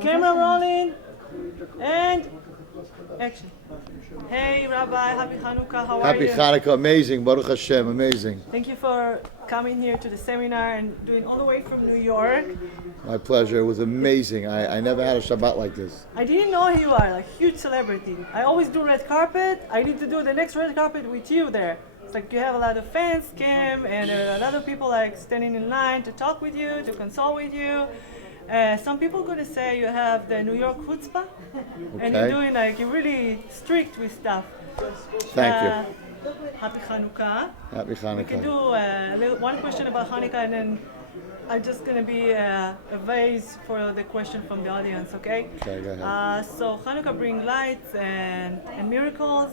Camera rolling. And action. Hey, Rabbi, happy Hanukkah. How are you? Happy Hanukkah, amazing. Baruch Hashem, amazing. Thank you for coming here to the seminar and doing all the way from New York. My pleasure. It was amazing. I never had a Shabbat like this. I didn't know you are like huge celebrity. I always do red carpet. I need to do the next red carpet with you there. It's like you have a lot of fans came and a lot of people like standing in line to talk with you, to consult with you. Some people gonna say you have the New York chutzpah, and you're doing like you're really strict with stuff. Thank you. Happy Hanukkah. Happy Hanukkah. We can do one question about Hanukkah, and then I'm just gonna be a vase for the question from the audience. Okay. Okay, go ahead. So Hanukkah brings lights and miracles.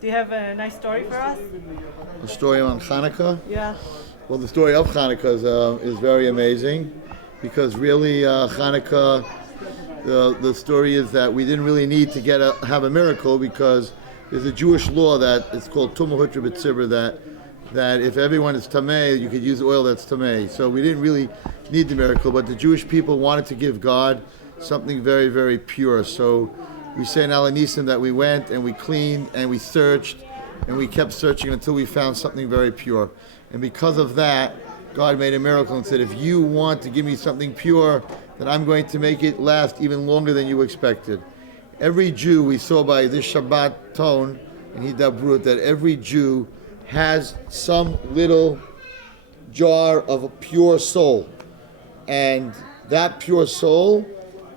Do you have a nice story for us? The story on Hanukkah? Yeah. Well, the story of Hanukkah is very amazing, because really Hanukkah, the story is that we didn't really need to have a miracle, because there's a Jewish law that it's called Tumah Hutra B'Tzibur, that if everyone is tamei, you could use oil that's tamei. So we didn't really need the miracle, but the Jewish people wanted to give God something very, very pure. So we say in Al Nisim that we went and we cleaned and we searched and we kept searching until we found something very pure. And because of that, God made a miracle and said, if you want to give me something pure, then I'm going to make it last even longer than you expected. Every Jew, we saw by this Shabbat tone in HIDABROOT, that every Jew has some little jar of a pure soul. And that pure soul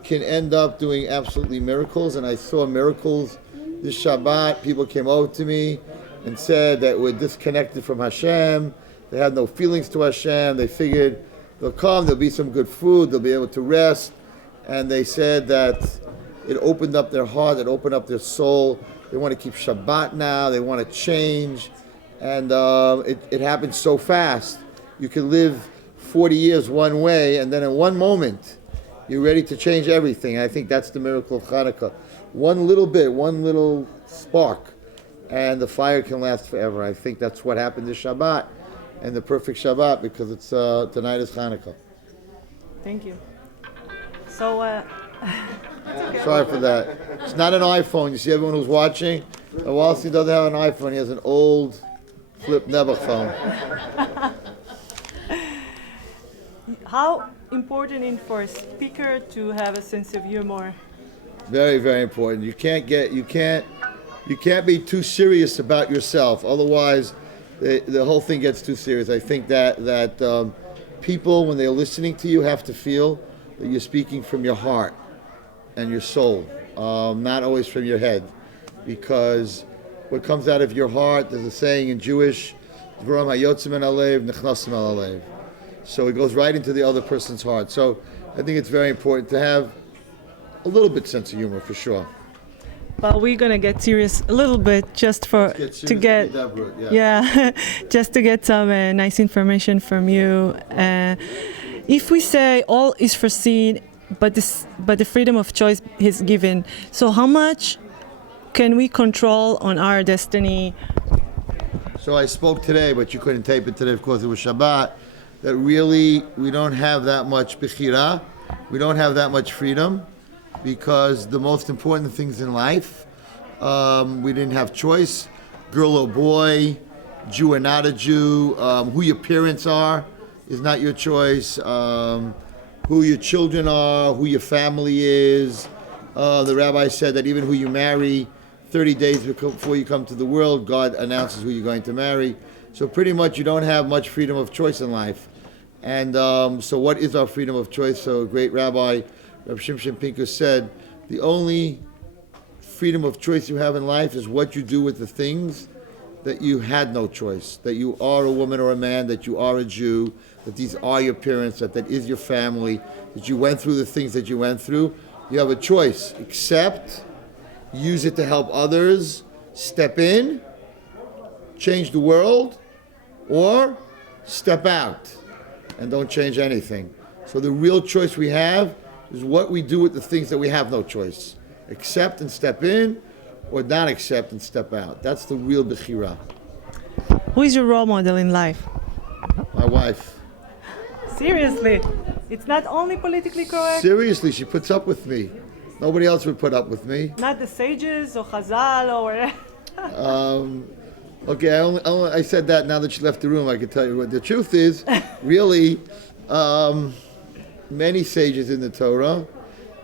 can end up doing absolutely miracles. And I saw miracles this Shabbat. People came over to me and said that we're disconnected from Hashem. They had no feelings to Hashem. They figured they'll come, there'll be some good food, they'll be able to rest. And they said that it opened up their heart, it opened up their soul. They want to keep Shabbat now, they want to change. And it happened so fast. You can live 40 years one way, and then in one moment, you're ready to change everything. I think that's the miracle of Hanukkah. One little bit, one little spark, and the fire can last forever. I think that's what happened this Shabbat, and the perfect Shabbat, because it's tonight is Hanukkah. Thank you. So, okay. Sorry for that. It's not an iPhone. You see everyone who's watching? Wallerstein doesn't have an iPhone. He has an old flip Nebuch phone. How important is for a speaker to have a sense of humor? Very, very important. You can't be too serious about yourself. Otherwise, the whole thing gets too serious. I think that people, when they're listening to you, have to feel that you're speaking from your heart and your soul, not always from your head. Because what comes out of your heart, there's a saying in Jewish, Dvarim hayotzim min halev nechnasim al halev. So it goes right into the other person's heart. So I think it's very important to have a little bit sense of humor, for sure. But we're gonna get serious a little bit, just just to get some nice information from you. If we say all is foreseen, but the freedom of choice is given, so how much can we control on our destiny? So I spoke today, but you couldn't tape it today, of course, it was Shabbat, that really we don't have that much bechira, we don't have that much freedom, because the most important things in life, we didn't have choice, girl or boy, Jew or not a Jew, who your parents are is not your choice, who your children are, who your family is. The rabbi said that even who you marry, 30 days before you come to the world, God announces who you're going to marry. So pretty much you don't have much freedom of choice in life. And so what is our freedom of choice? So a great rabbi, Rabbi Shimshon Pinkus, said, the only freedom of choice you have in life is what you do with the things that you had no choice, that you are a woman or a man, that you are a Jew, that these are your parents, that is your family, that you went through the things that you went through. You have a choice: accept, use it to help others, step in, change the world, or step out and don't change anything. So the real choice we have is what we do with the things that we have no choice. Accept and step in, or not accept and step out. That's the real bechira. Who is your role model in life? My wife. Seriously? It's not only politically correct. Seriously, she puts up with me. Nobody else would put up with me. Not the sages or Chazal or whatever. Okay, I said that now that she left the room. I can tell you what the truth is. Really, many sages in the Torah,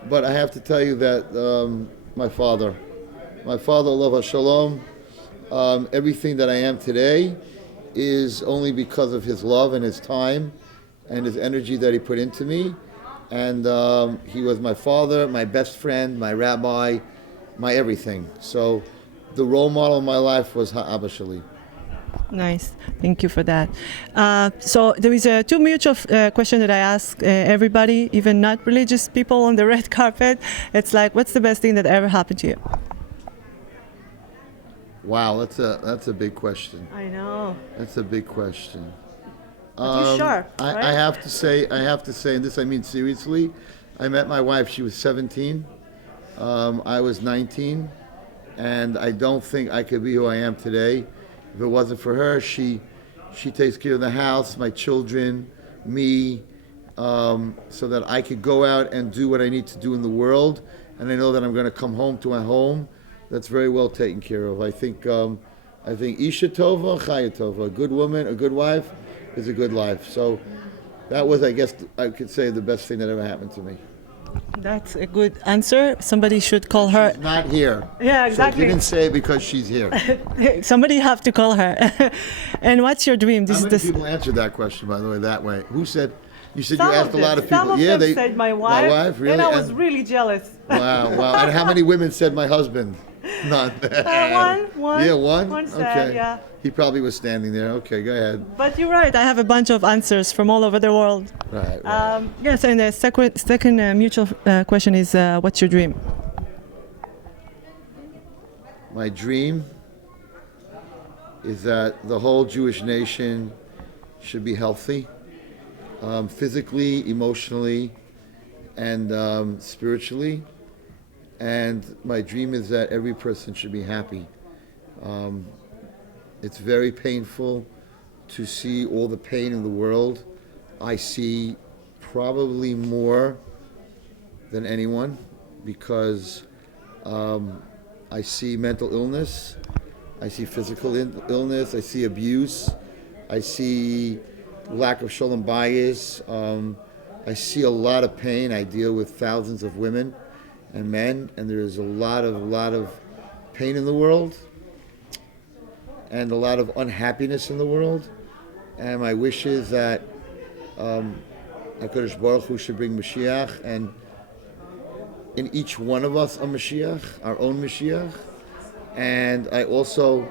but I have to tell you that my father, Olav HaShalom, everything that I am today is only because of his love and his time and his energy that he put into me. And he was my father, my best friend, my rabbi, my everything. So the role model of my life was Ha'aba Shali. Nice. Thank you for that. So there is two mutual questions that I ask everybody, even not religious people on the red carpet. It's like, what's the best thing that ever happened to you? Wow, that's a big question. I know. That's a big question. But you're sharp, right? I have to say, and this I mean seriously, I met my wife, she was 17, I was 19, and I don't think I could be who I am today if it wasn't for her. She takes care of the house, my children, me, so that I could go out and do what I need to do in the world, and I know that I'm going to come home to my home that's very well taken care of. I think Isha Tova, Chaya Tova, a good woman, a good wife, is a good life. So that was, I guess, I could say the best thing that ever happened to me. That's a good answer. Somebody should call her. She's not here. Yeah, exactly. So you didn't say it because she's here. Somebody have to call her. And what's your dream? How many people answered that question, by the way, that way? Who said? You said you asked a lot of people. Some of them said my wife. My wife, really? And I was really jealous. Wow. And how many women said my husband? None. One. Yeah, one? One said, okay. yeah. He probably was standing there. Okay, go ahead. But you're right. I have a bunch of answers from all over the world. Right. Yes, and the second mutual question is, what's your dream? My dream is that the whole Jewish nation should be healthy, physically, emotionally, and spiritually. And my dream is that every person should be happy. It's very painful to see all the pain in the world. I see probably more than anyone because I see mental illness, I see physical illness, I see abuse, I see lack of shalom bayis, I see a lot of pain. I deal with thousands of women and men, and there's a lot of pain in the world and a lot of unhappiness in the world. And my wish is that HaKadosh Baruch Hu should bring Mashiach, and in each one of us a Mashiach, our own Mashiach. And I also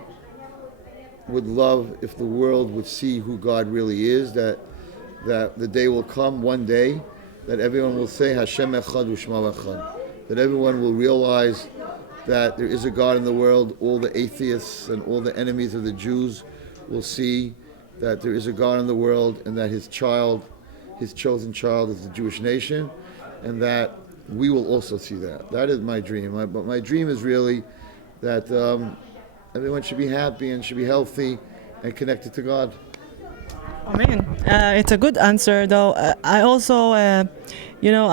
would love if the world would see who God really is, that the day will come one day that everyone will say Hashem Echad U'Shmo Echad, that everyone will realize that there is a God in the world. All the atheists and all the enemies of the Jews will see that there is a God in the world, and that his chosen child is the Jewish nation, and that we will also see that. That is my dream. But my dream is really that everyone should be happy and should be healthy and connected to God. Amen. It's a good answer, though. I also, I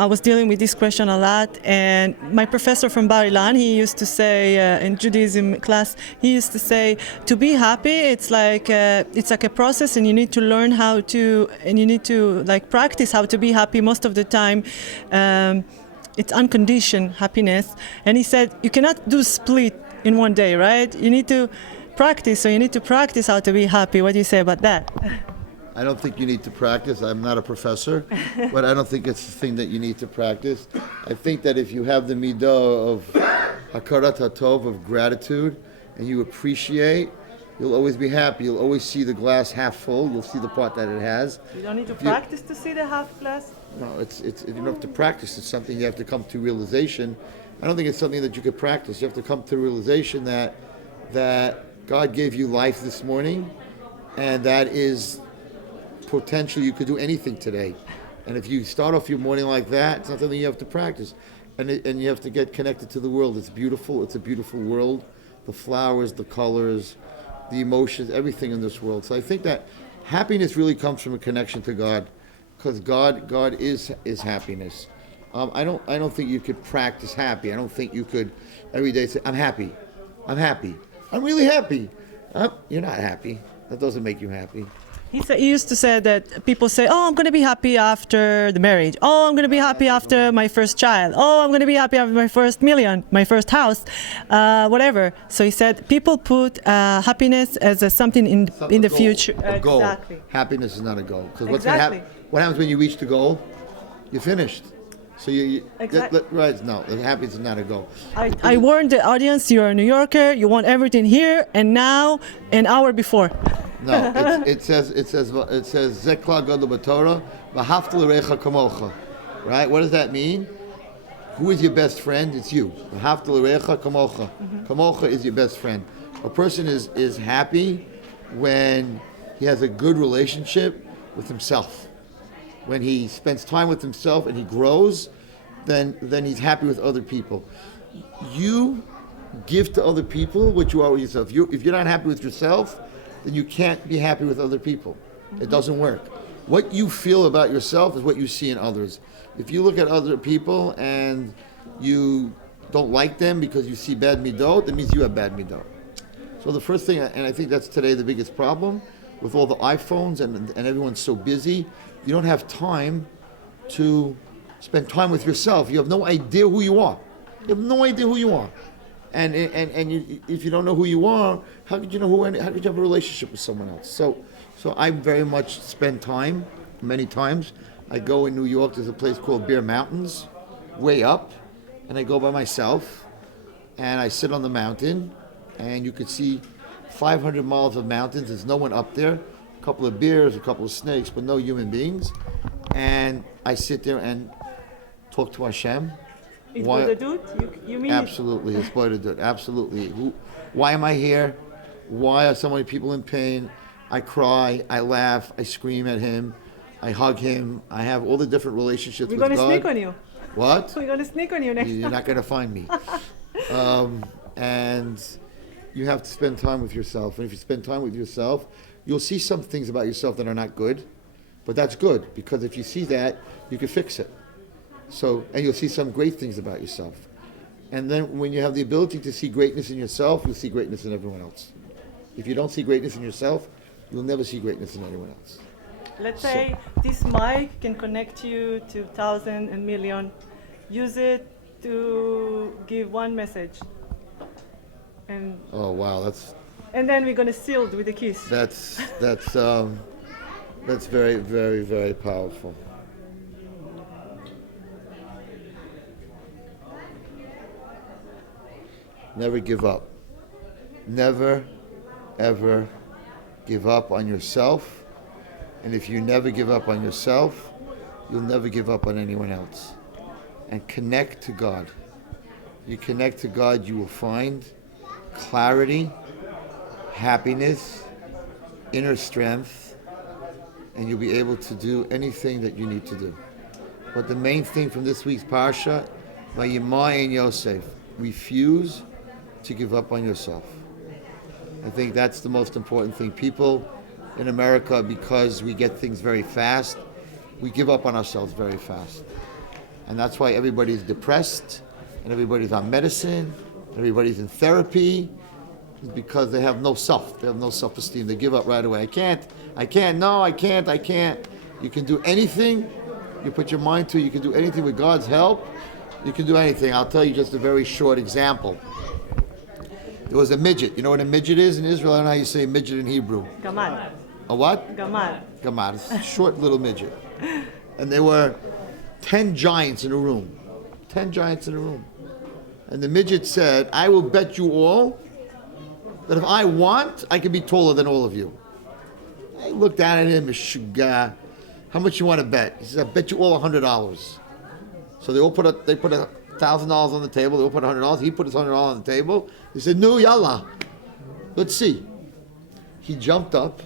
was dealing with this question a lot, and my professor from Bar Ilan, he used to say in Judaism class, he used to say, to be happy, it's like a process, and you need to learn how to, and you need to practice how to be happy most of the time. It's unconditioned happiness, and he said you cannot do split in one day, right? You need to practice, so you need to practice how to be happy. What do you say about that? I don't think you need to practice. I'm not a professor, but I don't think it's the thing that you need to practice. I think that if you have the midah of hakarat hatov, of gratitude, and you appreciate, you'll always be happy. You'll always see the glass half full. You'll see the part that it has. You don't need to practice to see the half glass? No, it's you don't have to practice. It's something you have to come to realization. I don't think it's something that you could practice. You have to come to realization that God gave you life this morning, and that is potential. You could do anything today, and if you start off your morning like that, it's not something you have to practice, and you have to get connected to the world. It's beautiful. It's a beautiful world. The flowers, the colors, the emotions, everything in this world. So I think that happiness really comes from a connection to God, because God is happiness. I don't think you could practice happy. I don't think you could every day say, I'm happy, I'm really happy. You're not happy. That doesn't make you happy. He used to say that people say, oh, I'm going to be happy after the marriage. Oh, I'm going to be happy after my first child. Oh, I'm going to be happy after my first million, my first house, whatever. So he said people put happiness as something in the future. A goal. Exactly. Happiness is not a goal. Because Exactly. What happens when you reach the goal? You're finished. So Exactly. right, no, happiness is not a goal. I warned the audience, you're a New Yorker, you want everything here and now, an hour before. No, it says Zekla Gadol b'Torah v'hafta l'recha kamocha. Right? What does that mean? Who is your best friend? It's you. V'hafta l'recha kamocha. Kamocha is your best friend. A person is happy when he has a good relationship with himself. When he spends time with himself and he grows, then he's happy with other people. You give to other people what you are with yourself. If you're not happy with yourself, then you can't be happy with other people. It doesn't work. What you feel about yourself is what you see in others. If you look at other people and you don't like them because you see bad midot, that means you have bad midot. So the first thing, and I think that's today the biggest problem, with all the iPhones and everyone's so busy, you don't have time to spend time with yourself. You have no idea who you are. You have no idea who you are. And if you don't know who you are, how could you know how could you have a relationship with someone else? So I very much spend time, many times. I go in New York, there's a place called Bear Mountains, way up, and I go by myself, and I sit on the mountain, and you could see 500 miles of mountains. There's no one up there. A couple of bears, a couple of snakes, but no human beings. And I sit there and talk to Hashem. You mean absolutely, it's Boydadut, absolutely. Why am I here? Why are so many people in pain? I cry, I laugh, I scream at him, I hug him. I have all the different relationships with God. We're going to sneak on you. What? We're going to sneak on you next time. You're not going to find me. And you have to spend time with yourself. And if you spend time with yourself, you'll see some things about yourself that are not good. But that's good, because if you see that, you can fix it. And you'll see some great things about yourself. And then when you have the ability to see greatness in yourself, you'll see greatness in everyone else. If you don't see greatness in yourself, you'll never see greatness in anyone else. Let's say this mic can connect you to 1,000 and million. Use it to give one message. And oh wow, and then we're gonna seal it with a kiss. That's very, very, very powerful. Never give up. Never, ever give up on yourself. And if you never give up on yourself, you'll never give up on anyone else. And connect to God. You connect to God, you will find clarity, happiness, inner strength, and you'll be able to do anything that you need to do. But the main thing from this week's Parsha, Vayimai and Yosef, refuse to give up on yourself. I think that's the most important thing. People in America, because we get things very fast, we give up on ourselves very fast. And that's why everybody's depressed, and everybody's on medicine, everybody's in therapy, because they have no self. They have no self-esteem. They give up right away. I can't, no, I can't. You can do anything you put your mind to. You can do anything with God's help. You can do anything. I'll tell you just a very short example. There was a midget. You know what a midget is in Israel? I don't know how you say midget in Hebrew. Gamad. A what? Gamad. Gamad. It's a short little midget. And there were 10 giants in a room. 10 giants in a room. And the midget said, I will bet you all that if I want, I can be taller than all of you. I looked down at him, Shuga. How much you want to bet? He said, I bet you all $100. So they put $1,000 on the table. They all put $100. He put his $100 on the table. He said, "No, yalla, let's see." He jumped up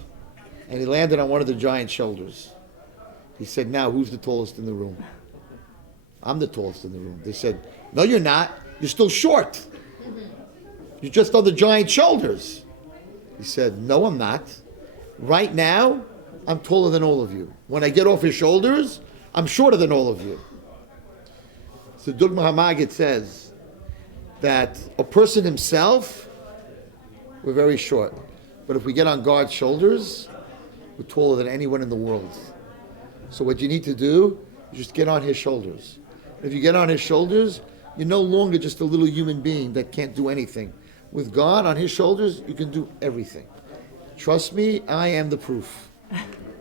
and he landed on one of the giant's shoulders. He said, "Now, who's the tallest in the room?" "I'm the tallest in the room." They said, "No, you're not. You're still short. You're just on the giant's shoulders." He said, "No, I'm not. Right now, I'm taller than all of you. When I get off his shoulders, I'm shorter than all of you. So Dugma Hamagid says that a person himself, we're very short. But if we get on God's shoulders, we're taller than anyone in the world. So what you need to do is just get on his shoulders. If you get on his shoulders, you're no longer just a little human being that can't do anything. With God on his shoulders, you can do everything. Trust me, I am the proof.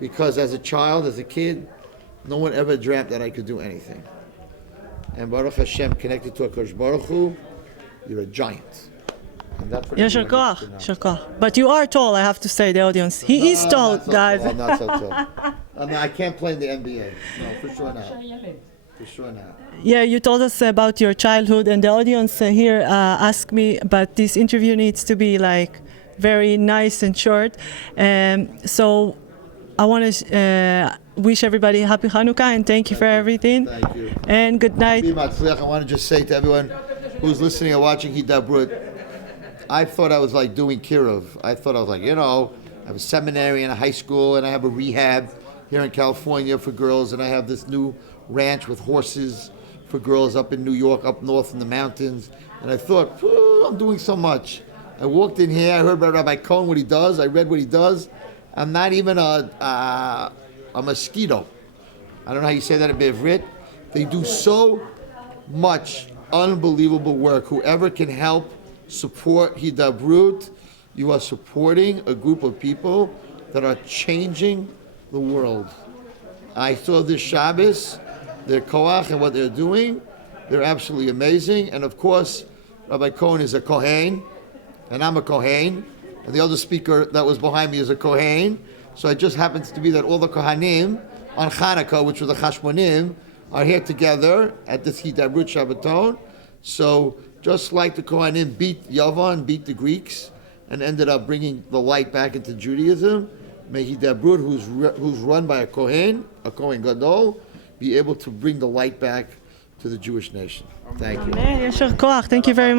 Because as a child, as a kid, no one ever dreamt that I could do anything. And Baruch Hashem, connected to HaKadosh Baruch Hu, you're a giant. And that's what Yasher everyone needs to koach, know. yasher koach. But you are tall, I have to say, the audience. He is tall, Not so guys. tall, not so tall. I mean, I can't play in the NBA. No, for sure not. For sure not. Yeah, you told us about your childhood, and the audience here asked me, but this interview needs to be like very nice and short. So I want to wish everybody happy Hanukkah and thank you for everything. Thank you. And good night. I want to just say to everyone who's listening or watching HIDABROOT, I thought I was like doing Kirov. I thought I was like, I have a seminary and a high school, and I have a rehab here in California for girls, and I have this new ranch with horses for girls up in New York, up north in the mountains. And I thought, I'm doing so much. I walked in here, I heard about Rabbi Cohen, what he does, I read what he does. I'm not even a mosquito. I don't know how you say that in Bevrit. They do so much unbelievable work. Whoever can help support HIDABROOT, you are supporting a group of people that are changing the world. I saw this Shabbos, their koach and what they're doing. They're absolutely amazing. And of course, Rabbi Cohen is a Kohen, and I'm a Kohen, and the other speaker that was behind me is a Kohen. So it just happens to be that all the Kohanim on Hanukkah, which was the Chashmonim, are here together at this HIDABROOT Shabbaton. So just like the Kohanim beat Yavan, beat the Greeks, and ended up bringing the light back into Judaism, may HIDABROOT, who's run by a Kohen Gadol, be able to bring the light back to the Jewish nation. Thank you. Amen. Yasher koach. Thank you very much.